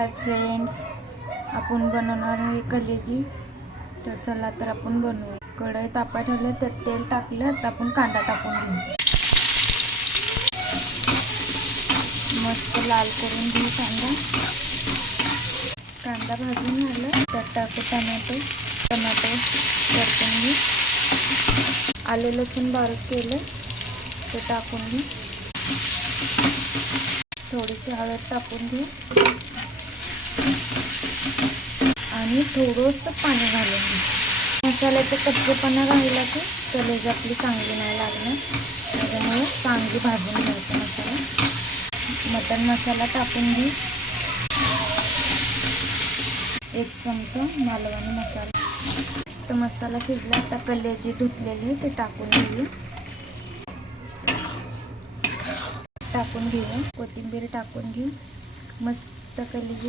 Hi friends, आपण बनवणार आहे कलेजी. तर चला तर आपण बनवूया. कढई तापा ठेवलं, त्यात तेल टाकलं, तर आपण कांदा टाकून घेऊ. मस्त लाल करून घेऊ कांदा. कांदा भाजून झालं, त्यात टाकू टोमॅटो परतून घेऊ. आले लसूण बारीक केलं ते टाकून घेऊ. थोडीशी हळद टाकून घेऊ आणि थोडंसं पाणी घालून घेऊ. मसाल्याचा कच्चेपणा राहिला की कलेजी आपली चांगली नाही लागणार, त्यामुळे चांगली भाजून घ्यायचा मसाला. मटन मसाला टाकून घेऊ. 1 चमचा मालवणी मसाला. तर मसाला शिजला, आता कलेजी धुतलेली ते टाकून घेऊ. कोथिंबीर टाकून घेऊ. मस्त कलेजी